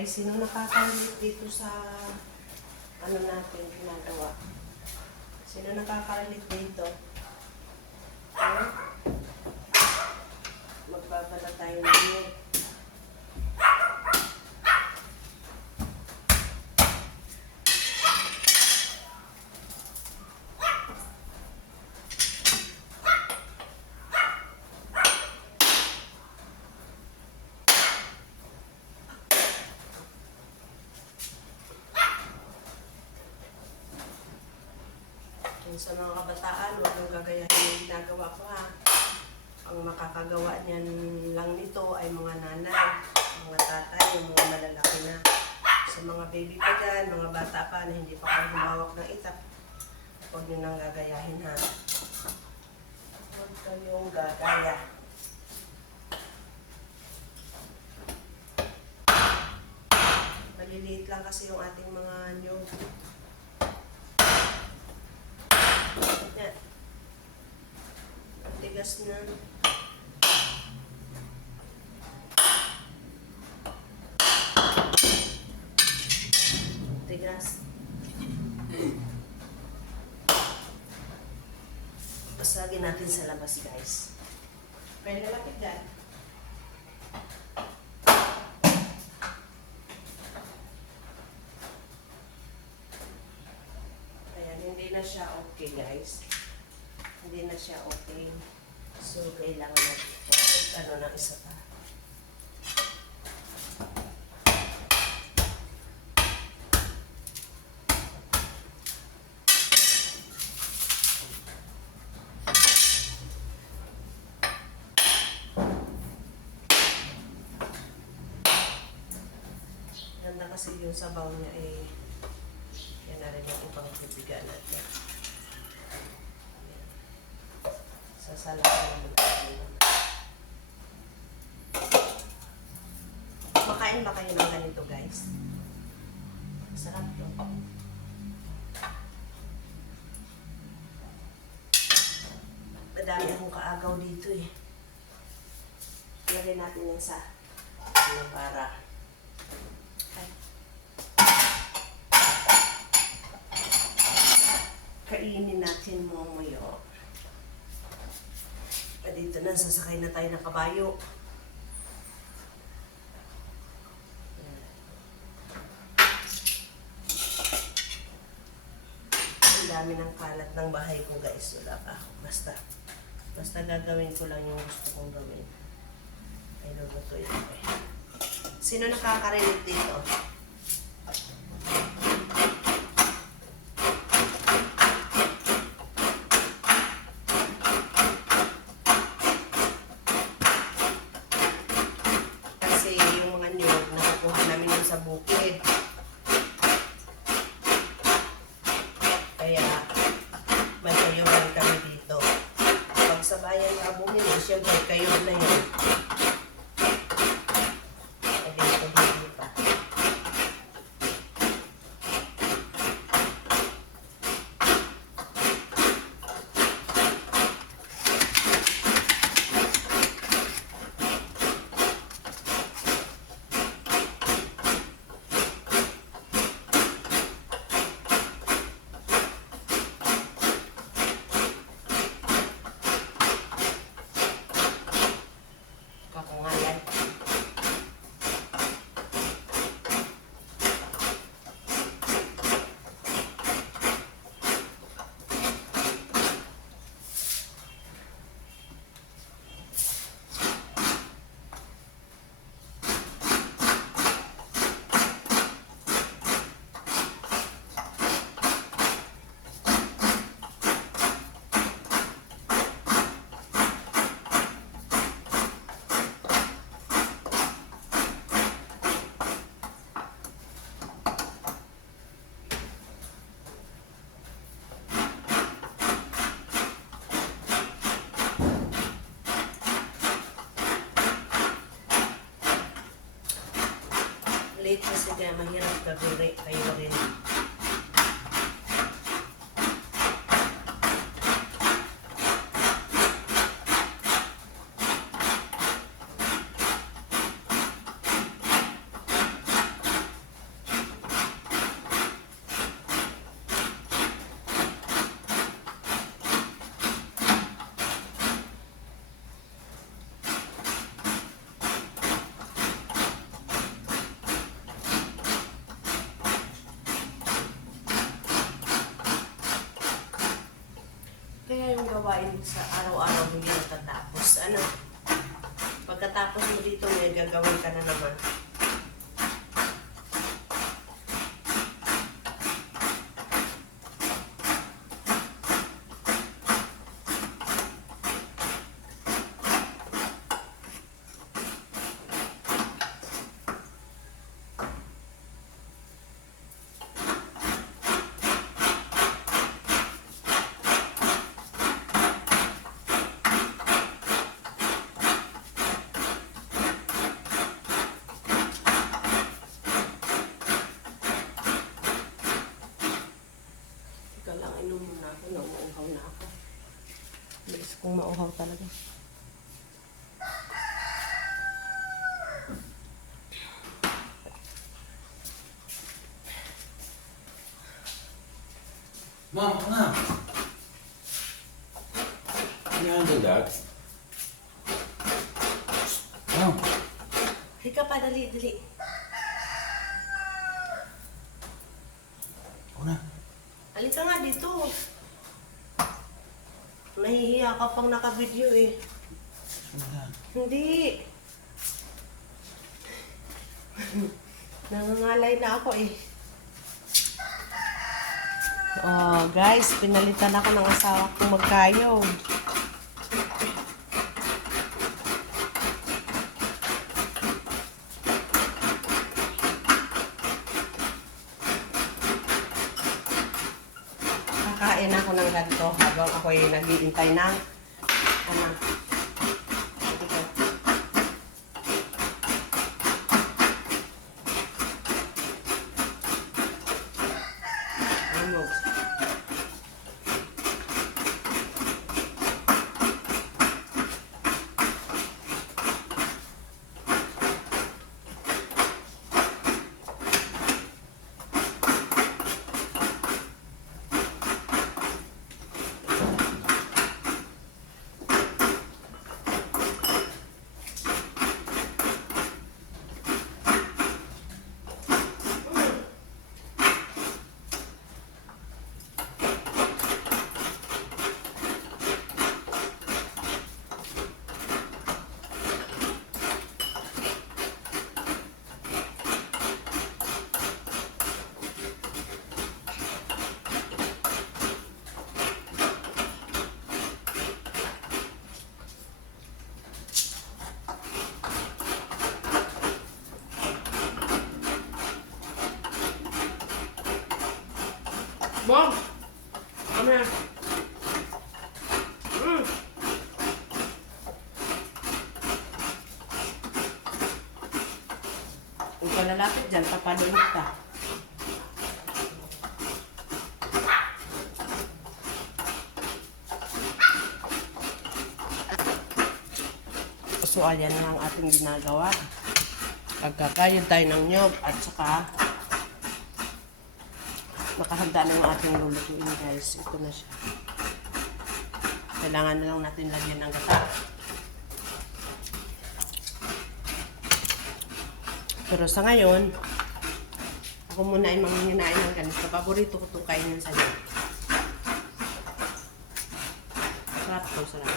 Ay, sino nakakarinig dito sa ano natin ginagawa? Sino nakakarinig dito? Ano? Magbabala tayo ngayon. Sa mga kabataan, huwag nang gagayahin yung ginagawa ko ha. Ang makakagawa niyan lang nito ay mga nanay, mga tatay, yung mga malalaki na. Sa mga baby pa dyan, mga bata pa na hindi pa kayo humawak ng itak, huwag nyo nang gagayahin ha. Huwag kayong gagaya. Maliliit lang kasi yung ating mga nyog. Yan. Ang tigas na. Tigas. Basagin natin sa labas, guys. Pwede lapit dyan. Hindi na siya okay, guys. Hindi na siya okay. So, kailangan natin ng isa pa. Ganda kasi yung sabaw niya eh. Yan na rin yung ibang pipigaan natin. Sasala ka naman tayo. Makain ba kayo ng ganito, guys? Sarap to. Madami akong kaagaw dito eh. Lagay natin yan sa para kainin natin momoyo. Dito na, sasakay na tayo ng kabayo. Ang dami ng kalat ng bahay ko, guys. Wala pa ako. Basta gagawin ko lang yung gusto kong gawin. Ay, lulutuin ko eh. Sino nakakarinig dito? Sa bukid. Kaya may kayuhan kami dito. Pag sa bayan ka bumili, siyempre kayuhan na yun. Dito pa. late kasi kaya mahirap kaguri kayo rin. gawain sa araw-araw hindi natatapos. Ano? Pagkatapos mo dito, may gagawin ka na naman. Inom muna ako, nauuhaw na ako. Bilis kong mauhaw talaga. Mom, come on. Can you handle that? Mom. Hika pa, dali, dali. Ako na. Halika nga dito. Nahihiya ka pang naka-video eh. Ano na? Hindi. Nangangalay na ako eh. Oh, guys, pinalitan ako ng asawa kong magkayod. Kakain ako ng ganito habang ako'y naghihintay ng ano. Ano? Mom! Come here. Kung ka lalapit dyan, papadulog ka. So, ayan na ang ating ginagawa. Pagkakayod tayo ng nyog at saka nakahanda na yung ating lulutuin, guys. Ito na siya. Kailangan na lang natin lagyan ng gata. Pero sa ngayon, ako muna ay manghihinain ng ganito. Paborito ko itong kainin sa inyo. Sarap ito, sarap.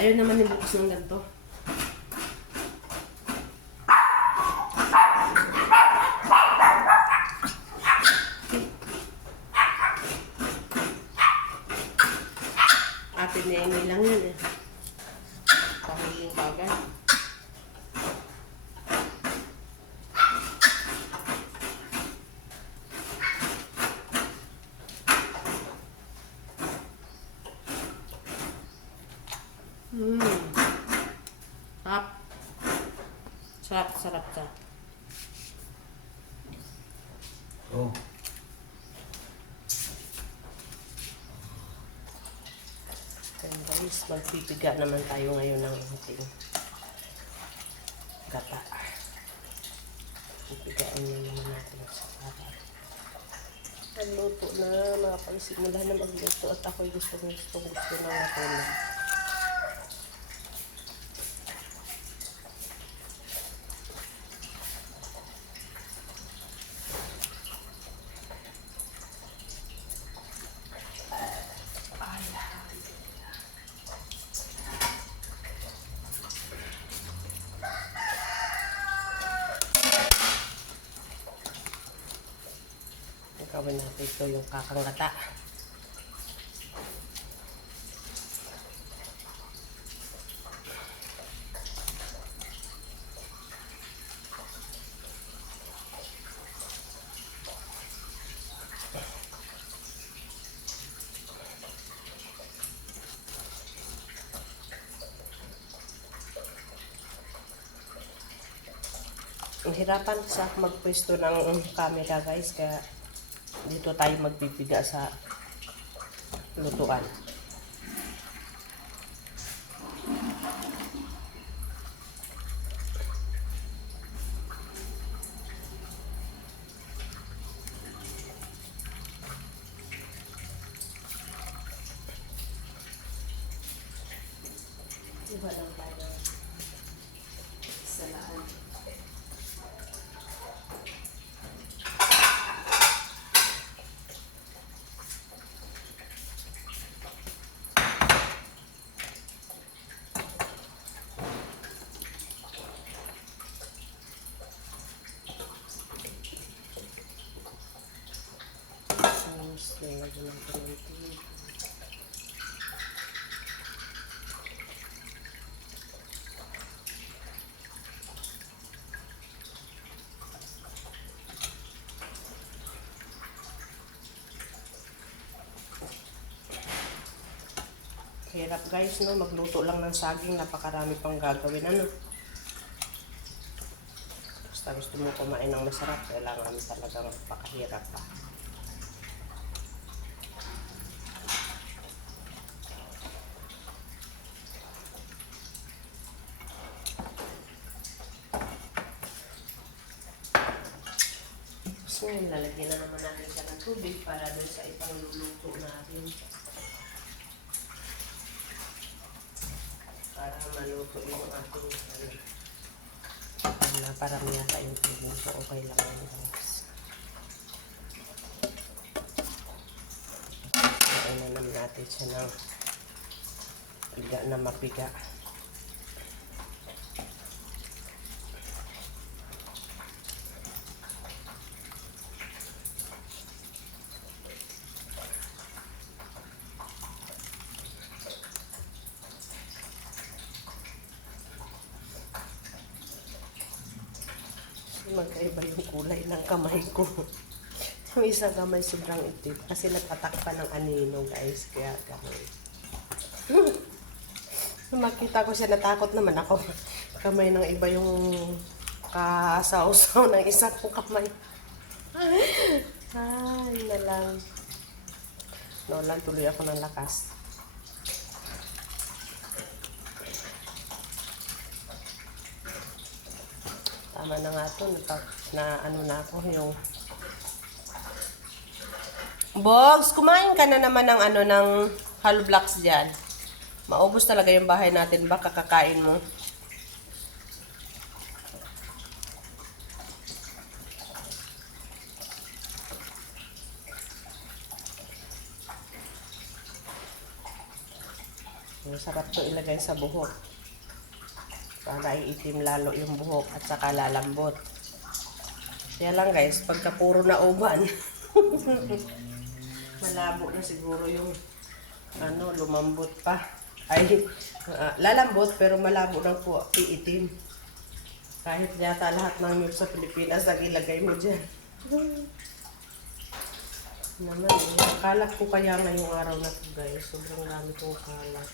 Ayaw naman nibukas ng ganito. Atin na ingay lang yan eh. Pahingin ka agad. Sarap. Sarap, sarap ka. Oh. And guys, magpipiga naman tayo ngayon ng ating gata. Pipigaan na naman natin sa gata. Ang luto na, nakapagsimula na magluto at ako'y gusto na natulog. gagawin natin ito yung kakangata. Hirapan sa magpwesto ng camera guys, kaya dito tayo magpipiga sa lutuan. Iba lang tayo sa laan. Lagyan ng paminti. Hirap guys, no? Magluto lang ng saging, napakarami pang gagawin, ano? Basta gusto mo kumain ng masarap, kailangan talagang magpakahirap pa. So, lalagyan na naman natin siya ng tubig para doon sa ipang luluto natin. Para maluto yung ating parang yata yung tubig. So, okay lang yun guys. Kain na naman natin siya ng piga na mapiga. Magkaiba yung kulay ng kamay ko. Yung isang kamay sobrang itim kasi nag-attack pa ng anino guys, kaya gano'n. Nung makita ko siya, natakot naman ako. Kamay ng iba yung kasaw-saw ng isa kong kamay. Ay, na lang. Nawalan tuloy ako ng lakas. Tama na nga ito, na ano na ako yung... Bogs, kumain ka na naman ng ano, ng hollow blocks dyan. Maubos talaga yung bahay natin, baka kakain mo. Masarap to ilagay sa buhok. Para iitim lalo yung buhok at saka lalambot. Kaya lang guys, pagka puro na uban, malabo na siguro yung ano, lumambot pa. Ay, lalambot pero malabo na po, iitim. Kahit yata lahat ng milk sa Pilipinas, ilagay mo dyan. Naman, kalat ko kaya ngayong araw na to guys. Sobrang dami kong kalat.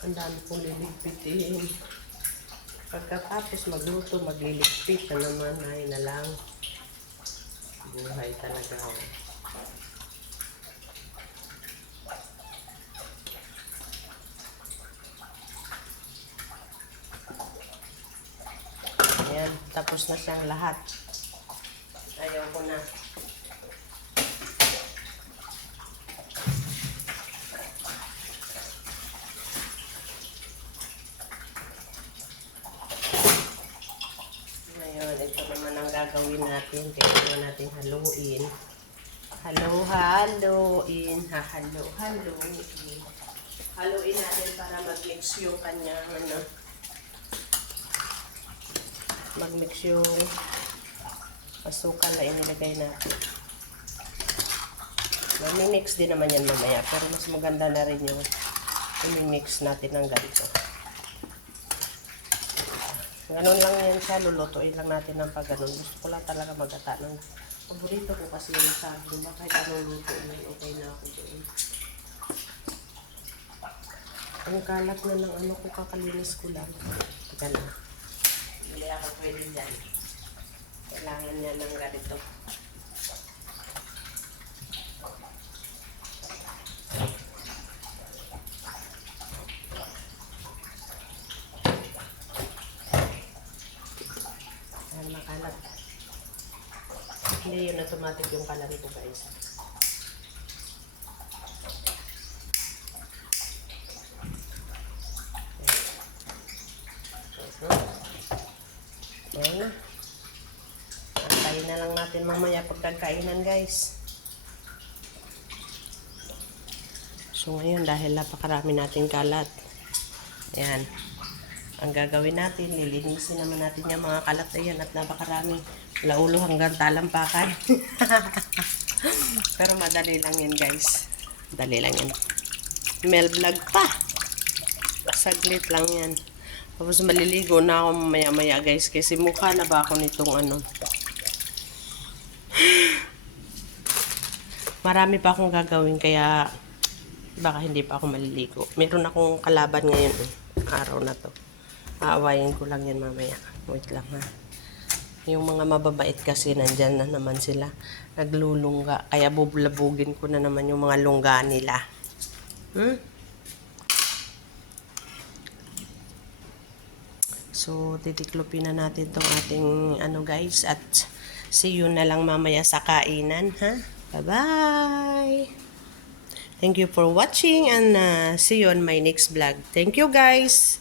Ang dami kong liligpitin. Pagkatapos magluto, magliligpit na naman. Ay na lang. Buhay talaga. Ayan, tapos na siyang lahat. Ayaw ko na. Ito naman ang gagawin natin. Kailangan natin haluin. Haluin. Haluin natin para mag-mix yung kanyang ano. mag-mix yung asukal na inilagay natin. Mami-mix din naman yan mamaya, pero mas maganda na rin yung i-mix natin ng ganito. Ganun lang yan siya, lulutuin lang natin ng pag ganun. Gusto ko lang talaga magata ng paborito ko kasi yung saging. Baka kahit anong luto yun, okay na ako doon. Ang kalat na ng ano ko, kakalinis ko lang. Teka na. Hindi ako pwede dyan. Kailangan niya ng ganito. Ayan, makalat. Hindi yun automatic yung kalan ko, guys. Ayan na. Antayin na lang natin mamaya pagkakainan, guys. So ngayon, dahil napakarami nating kalat, ayan, ang gagawin natin, lilinisin naman natin yung mga kalat na yan at napakarami. Laulo hanggang talampakan. Pero madali lang yan, guys. Madali lang yan. Mel vlog pa. Saglit lang yan. Tapos maliligo na ako maya-maya, guys, kasi mukha na ba ako nitong ano. Marami pa akong gagawin, kaya baka hindi pa ako maliligo. Meron akong kalaban ngayon, araw na to. Aawayin ko lang yan mamaya. Wait lang, ha. Yung mga mababait kasi nandyan na naman sila. Naglulungga. Kaya bubulabugin ko na naman yung mga lungga nila. So, titiklopin na natin tong ating ano, guys. At see you na lang mamaya sa kainan, ha. Bye-bye! Thank you for watching and see you on my next vlog. Thank you, guys!